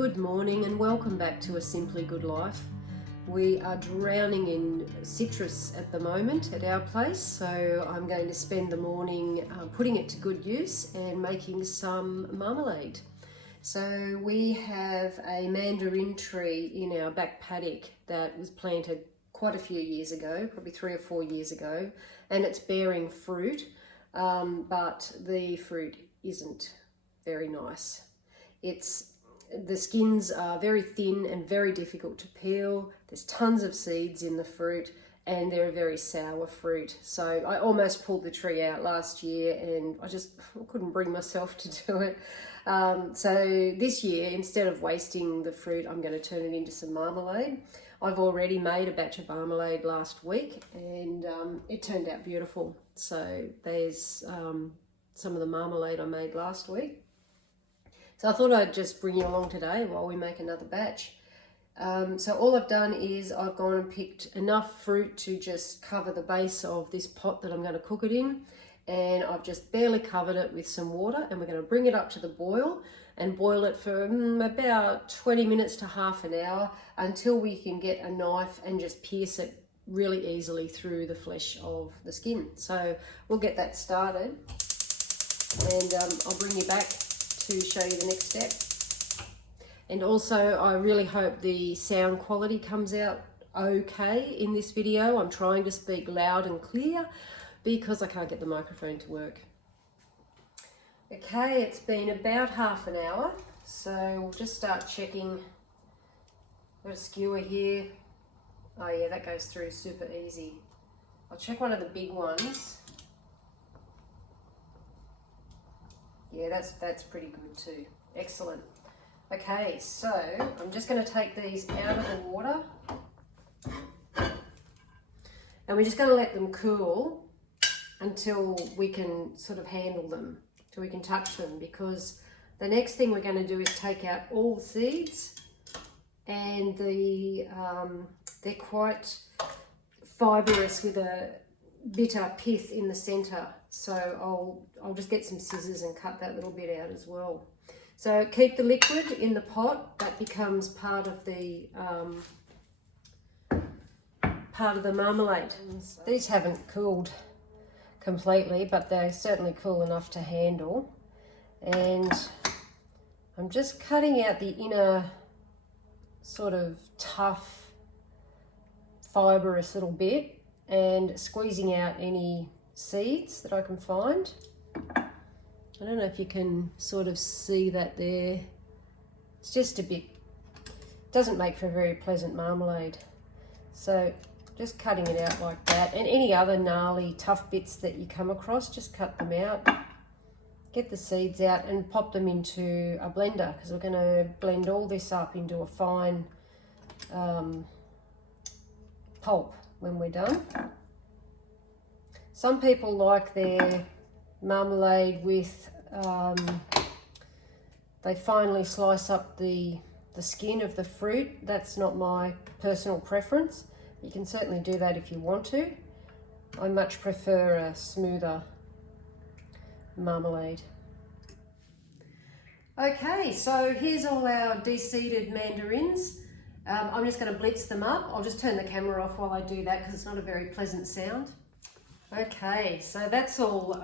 Good morning and welcome back to A Simply Good Life. We are drowning in citrus at the moment at our place, so I'm going to spend the morning putting it to good use and making some marmalade. So we have a mandarin tree in our back paddock that was planted quite a few years ago, probably 3 or 4 years ago, and it's bearing fruit, but the fruit isn't very nice. The skins are very thin and very difficult to peel. There's tons of seeds in the fruit and they're a very sour fruit. So I almost pulled the tree out last year and I couldn't bring myself to do it. So this year, instead of wasting the fruit, I'm going to turn it into some marmalade. I've already made a batch of marmalade last week and it turned out beautiful. So there's some of the marmalade I made last week. So I thought I'd just bring you along today while we make another batch. So all I've done is I've gone and picked enough fruit to just cover the base of this pot that I'm going to cook it in. And I've just barely covered it with some water, and we're going to bring it up to the boil and boil it for about 20 minutes to half an hour until we can get a knife and just pierce it really easily through the flesh of the skin. So we'll get that started and I'll bring you back to show you the next step. And also I really hope the sound quality comes out okay in this video. I'm trying to speak loud and clear because I can't get the microphone to work. Okay, it's been about half an hour, so we'll just start checking. Got a skewer here. Oh yeah, that goes through super easy. I'll check one of the big ones. Yeah, that's pretty good too. Excellent. Okay, so I'm just going to take these out of the water and we're just going to let them cool until we can sort of handle them, till we can touch them, because the next thing we're going to do is take out all the seeds, and they're quite fibrous with a bitter pith in the center. So I'll just get some scissors and cut that little bit out as well. So keep the liquid in the pot. That becomes part of the marmalade. These haven't cooled completely, but they're certainly cool enough to handle. And I'm just cutting out the inner sort of tough, fibrous little bit and squeezing out any seeds that I can find. I don't know if you can sort of see that there. It's just a bit, doesn't make for a very pleasant marmalade. So just cutting it out like that, and any other gnarly tough bits that you come across, just cut them out. Get the seeds out and pop them into a blender, because we're going to blend all this up into a fine pulp when we're done. Some people like their marmalade with, they finely slice up the skin of the fruit. That's not my personal preference. You can certainly do that if you want to. I much prefer a smoother marmalade. Okay, so here's all our de-seeded mandarins. I'm just going to blitz them up. I'll just turn the camera off while I do that because it's not a very pleasant sound. Okay, so that's all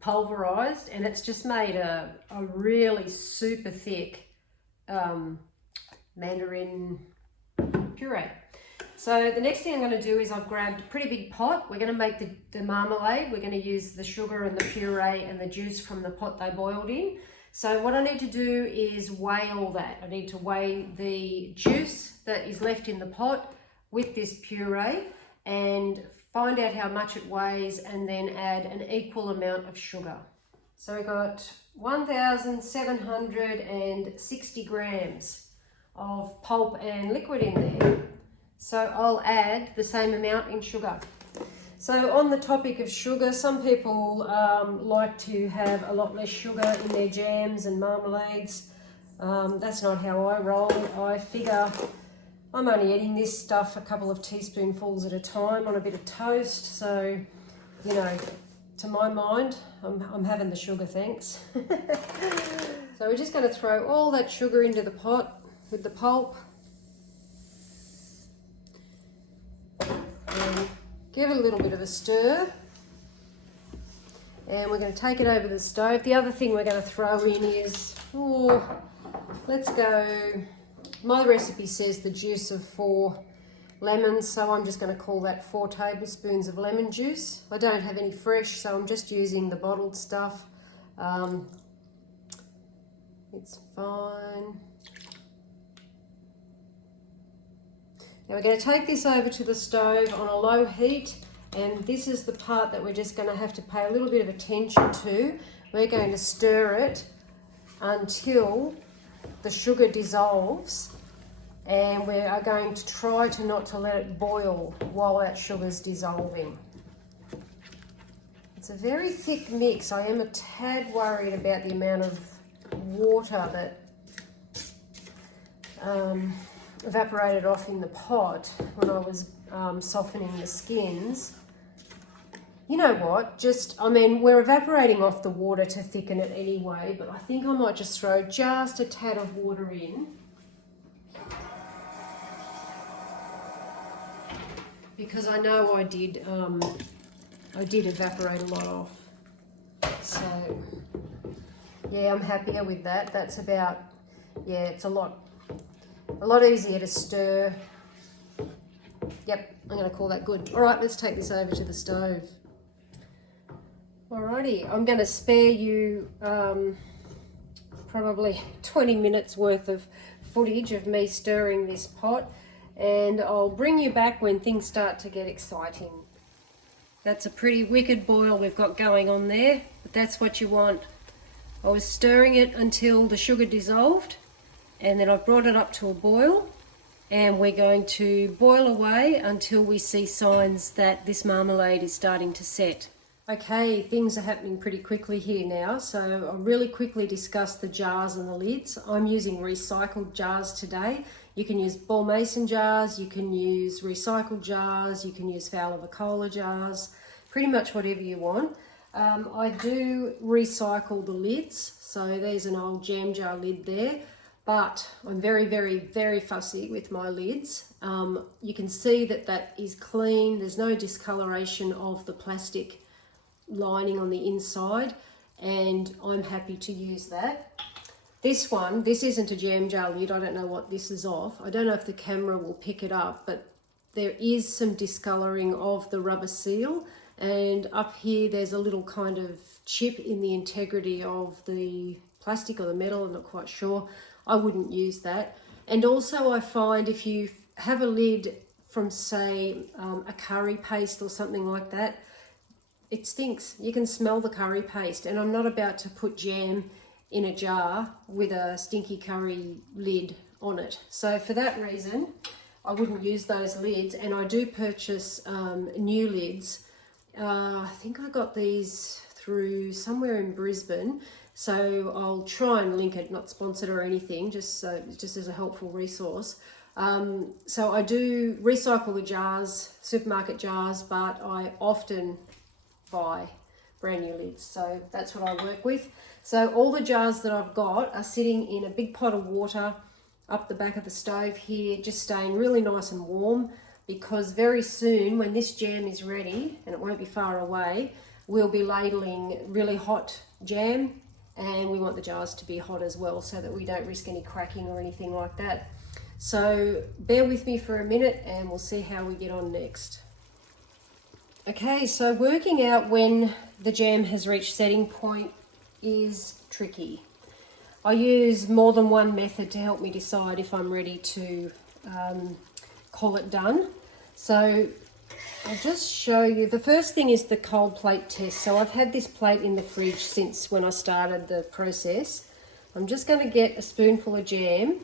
pulverized, and it's just made a really super thick mandarin puree. So the next thing I'm going to do is I've grabbed a pretty big pot. We're going to make the marmalade. We're going to use the sugar and the puree and the juice from the pot they boiled in. So what I need to do is weigh all that. I need to weigh the juice that is left in the pot with this puree and find out how much it weighs, and then add an equal amount of sugar. So we've got 1,760 grams of pulp and liquid in there. So I'll add the same amount in sugar. So on the topic of sugar, some people like to have a lot less sugar in their jams and marmalades. That's not how I roll. I figure I'm only eating this stuff a couple of teaspoonfuls at a time on a bit of toast. So, you know, to my mind, I'm having the sugar, thanks. So we're just going to throw all that sugar into the pot. with the pulp. And give it a little bit of a stir. And we're going to take it over the stove. The other thing we're going to throw in is, let's go, my recipe says the juice of 4 lemons, so I'm just going to call that 4 tablespoons of lemon juice. I don't have any fresh, so I'm just using the bottled stuff. It's fine. Now we're going to take this over to the stove on a low heat, and this is the part that we're just going to have to pay a little bit of attention to. We're going to stir it until the sugar dissolves, and we are going to try to not to let it boil while that sugar's dissolving. It's a very thick mix. I am a tad worried about the amount of water that evaporated off in the pot when I was softening the skins. You know what, we're evaporating off the water to thicken it anyway, but I think I might just throw just a tad of water in, because I know I did evaporate a lot off. So yeah, I'm happier with that. That's about, yeah, it's a lot easier to stir. Yep, I'm going to call that good. All right, let's take this over to the stove. Alrighty, I'm going to spare you probably 20 minutes worth of footage of me stirring this pot, and I'll bring you back when things start to get exciting. That's a pretty wicked boil we've got going on there, but that's what you want. I was stirring it until the sugar dissolved, and then I've brought it up to a boil, and we're going to boil away until we see signs that this marmalade is starting to set. Okay, things are happening pretty quickly here now, so I'll really quickly discuss the jars and the lids. I'm using recycled jars today. You can use ball mason jars, you can use recycled jars, you can use Fowler Cola jars, pretty much whatever you want. I do recycle the lids, so there's an old jam jar lid there, but I'm very, very, very fussy with my lids. You can see that that is clean, there's no discoloration of the plastic lining on the inside, and I'm happy to use that. This isn't a jam jar lid. I don't know what this is of. I don't know if the camera will pick it up, but there is some discoloring of the rubber seal, and up here there's a little kind of chip in the integrity of the plastic or the metal. I'm not quite sure. I wouldn't use that. And also I find if you have a lid from, say, a curry paste or something like that, it stinks. You can smell the curry paste, and I'm not about to put jam in a jar with a stinky curry lid on it. So for that reason, I wouldn't use those lids, and I do purchase new lids. I think I got these through somewhere in Brisbane, so I'll try and link it, not sponsored or anything, just as a helpful resource. So I do recycle the jars, supermarket jars, but I often buy brand new lids, so that's what I work with. So all the jars that I've got are sitting in a big pot of water up the back of the stove here, just staying really nice and warm, because very soon when this jam is ready, and it won't be far away, we'll be ladling really hot jam, and we want the jars to be hot as well so that we don't risk any cracking or anything like that. So bear with me for a minute and we'll see how we get on next. Okay, so working out when the jam has reached setting point is tricky. I use more than one method to help me decide if I'm ready to call it done. So I'll just show you. The first thing is the cold plate test. So I've had this plate in the fridge since when I started the process. I'm just going to get a spoonful of jam,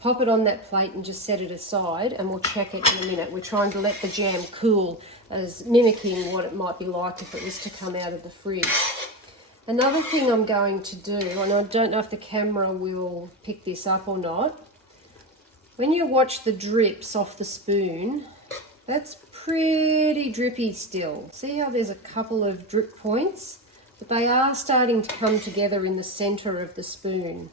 pop it on that plate and just set it aside, and we'll check it in a minute. We're trying to let the jam cool, as mimicking what it might be like if it was to come out of the fridge. Another thing I'm going to do, and I don't know if the camera will pick this up or not, when you watch the drips off the spoon, that's pretty drippy still. See how there's a couple of drip points? But they are starting to come together in the center of the spoon.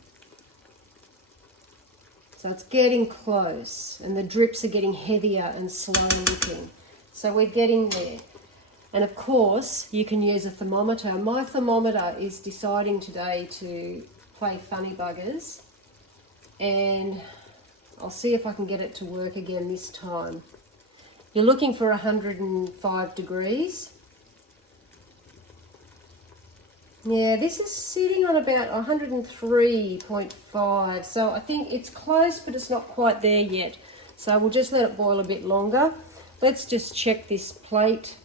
So it's getting close, and the drips are getting heavier and slow looking. So we're getting there. And of course, you can use a thermometer. My thermometer is deciding today to play funny buggers, and I'll see if I can get it to work again this time. You're looking for 105 degrees. Yeah, this is sitting on about 103.5, so I think it's close, but it's not quite there yet. So we'll just let it boil a bit longer. Let's just check this plate.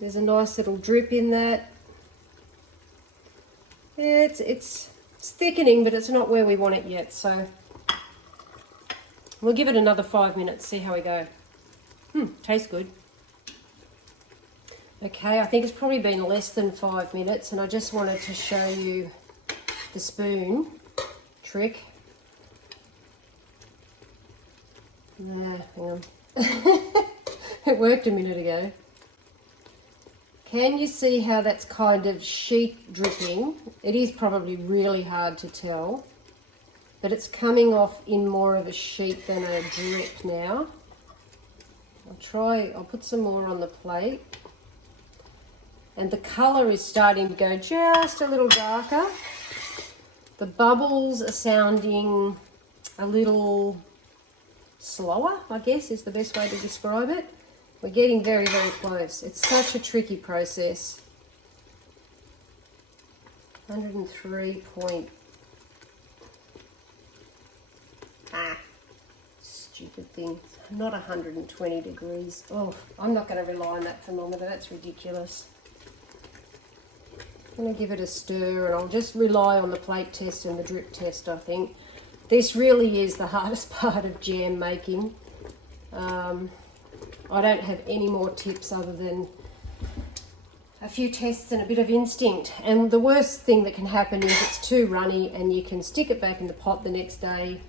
There's a nice little drip in that. Yeah, it's thickening, but it's not where we want it yet, so we'll give it another 5 minutes, see how we go. Tastes good. Okay, I think it's probably been less than 5 minutes, and I just wanted to show you the spoon trick. Hang on. It worked a minute ago. Can you see how that's kind of sheet dripping? It is probably really hard to tell, but it's coming off in more of a sheet than a drip now. I'll put some more on the plate. And the colour is starting to go just a little darker. The bubbles are sounding a little slower, I guess is the best way to describe it. We're getting very, very close. It's such a tricky process. 103 point. Stupid thing. Not 120 degrees. Oh, I'm not going to rely on that thermometer. That's ridiculous. I'm going to give it a stir, and I'll just rely on the plate test and the drip test, I think. This really is the hardest part of jam making. I don't have any more tips other than a few tests and a bit of instinct. And the worst thing that can happen is it's too runny, and you can stick it back in the pot the next day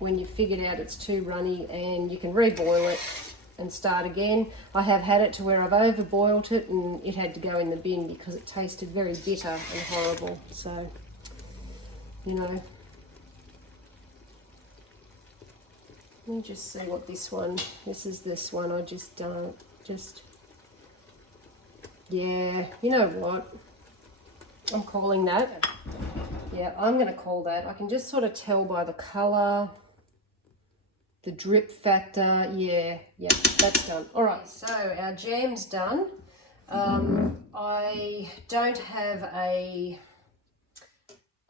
when you've figured out it's too runny, and you can reboil it and start again. I have had it to where I've overboiled it and it had to go in the bin because it tasted very bitter and horrible. So, you know. Let me just see what this one, this is this one I just don't, yeah, you know what, I'm calling that. Yeah, I'm going to call that. I can just sort of tell by the colour, the drip factor. Yeah, that's done. All right, so our jam's done. I don't have a,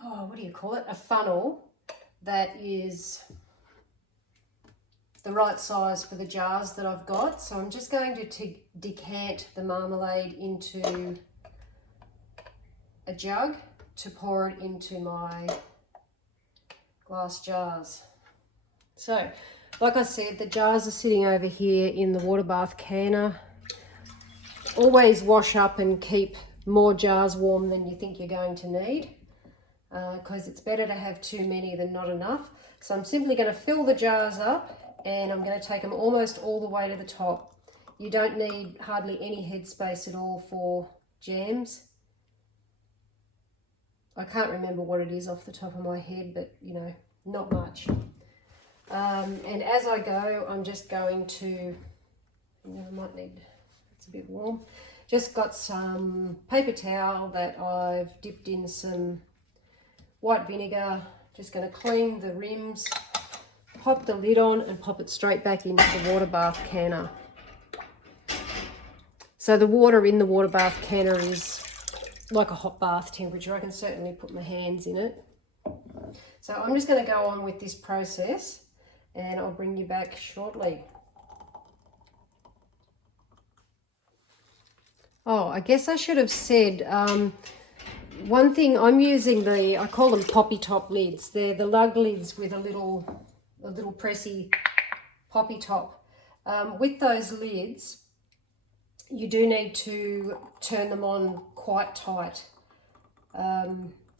what do you call it? A funnel that is the right size for the jars that I've got. So I'm just going to decant the marmalade into a jug to pour it into my glass jars. So, like I said, the jars are sitting over here in the water bath canner. Always wash up and keep more jars warm than you think you're going to need, because it's better to have too many than not enough. So I'm simply going to fill the jars up, and I'm going to take them almost all the way to the top. You don't need hardly any headspace at all for jams. I can't remember what it is off the top of my head, but you know, not much. And as I go, I'm just going to, I might need, it's a bit warm, just got some paper towel that I've dipped in some white vinegar. Just going to clean the rims, pop the lid on and pop it straight back into the water bath canner. So the water in the water bath canner is like a hot bath temperature. I can certainly put my hands in it. So I'm just going to go on with this process, and I'll bring you back shortly. Oh, I guess I should have said, one thing, I'm using I call them poppy top lids. They're the lug lids with a little pressy poppy top. With those lids, you do need to turn them on quite tight.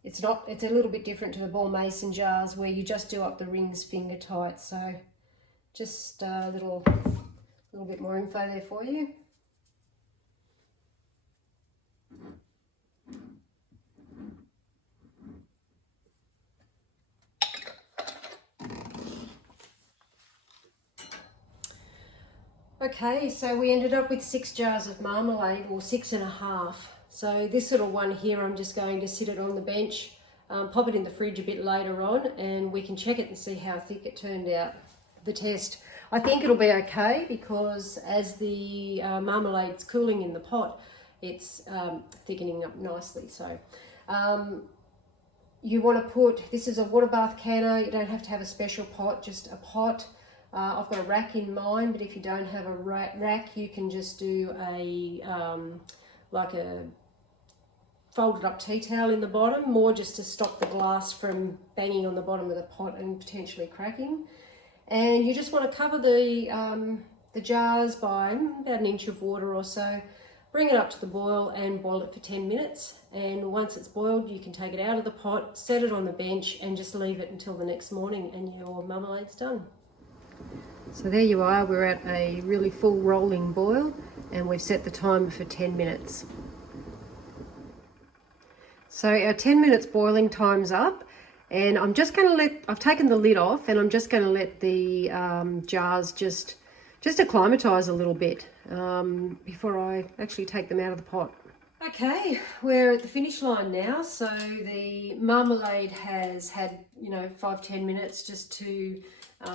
It's a little bit different to the ball mason jars where you just do up the rings finger tight. So just a little bit more info there for you. Okay, so we ended up with 6 jars of marmalade, or 6.5. So this little one here, I'm just going to sit it on the bench, pop it in the fridge a bit later on, and we can check it and see how thick it turned out, the test. I think it'll be okay because as the marmalade's cooling in the pot, it's thickening up nicely. So you want to put, this is a water bath canner, you don't have to have a special pot, just a pot. I've got a rack in mind, but if you don't have a rack, you can just do a like a folded up tea towel in the bottom, more just to stop the glass from banging on the bottom of the pot and potentially cracking. And you just want to cover the jars by about 1 inch of water or so. Bring it up to the boil and boil it for 10 minutes. And once it's boiled, you can take it out of the pot, set it on the bench, and just leave it until the next morning, and your marmalade's done. So there you are, we're at a really full rolling boil, and we've set the timer for 10 minutes. So our 10 minutes boiling time's up, and I'm just going to I've taken the lid off, and I'm just going to let the jars just acclimatise a little bit before I actually take them out of the pot. Okay, we're at the finish line now. So the marmalade has had, 5-10 minutes just to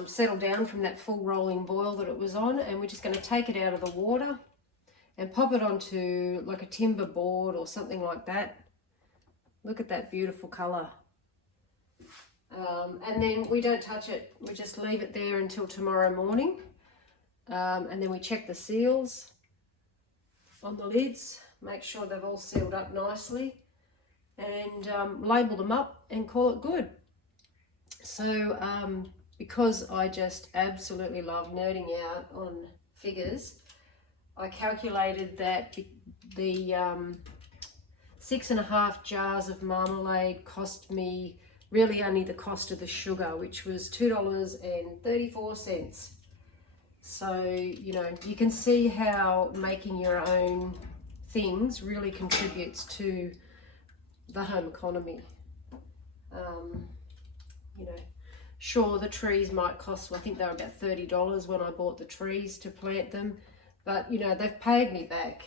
settle down from that full rolling boil that it was on, and we're just going to take it out of the water and pop it onto like a timber board or something like that. Look at that beautiful colour. And then we don't touch it, we just leave it there until tomorrow morning. And then we check the seals on the lids, make sure they've all sealed up nicely, and label them up and call it good. So because I just absolutely love nerding out on figures, I calculated that the 6.5 jars of marmalade cost me really only the cost of the sugar, which was $2.34. So, you can see how making your own things really contributes to the home economy. Sure, the trees might cost, I think they were about $30 when I bought the trees to plant them, but they've paid me back.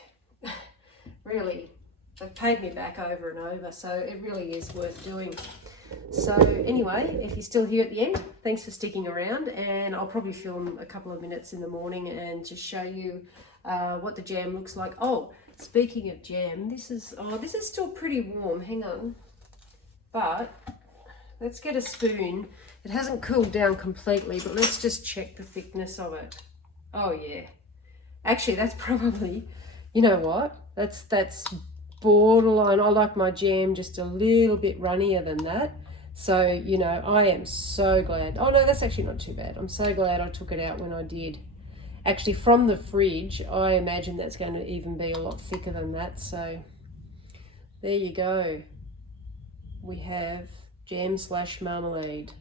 Really, they've paid me back over and over, so it really is worth doing. So anyway, if you're still here at the end, thanks for sticking around, and I'll probably film a couple of minutes in the morning and just show you what the jam looks like. Oh, speaking of jam, this is still pretty warm, hang on. But let's get a spoon. It hasn't cooled down completely, but let's just check the thickness of it. Oh yeah. Actually, that's probably, you know what? That's borderline. I like my jam just a little bit runnier than that. So, I am so glad. Oh no, that's actually not too bad. I'm so glad I took it out when I did. Actually, from the fridge, I imagine that's going to even be a lot thicker than that. So there you go. We have jam / marmalade.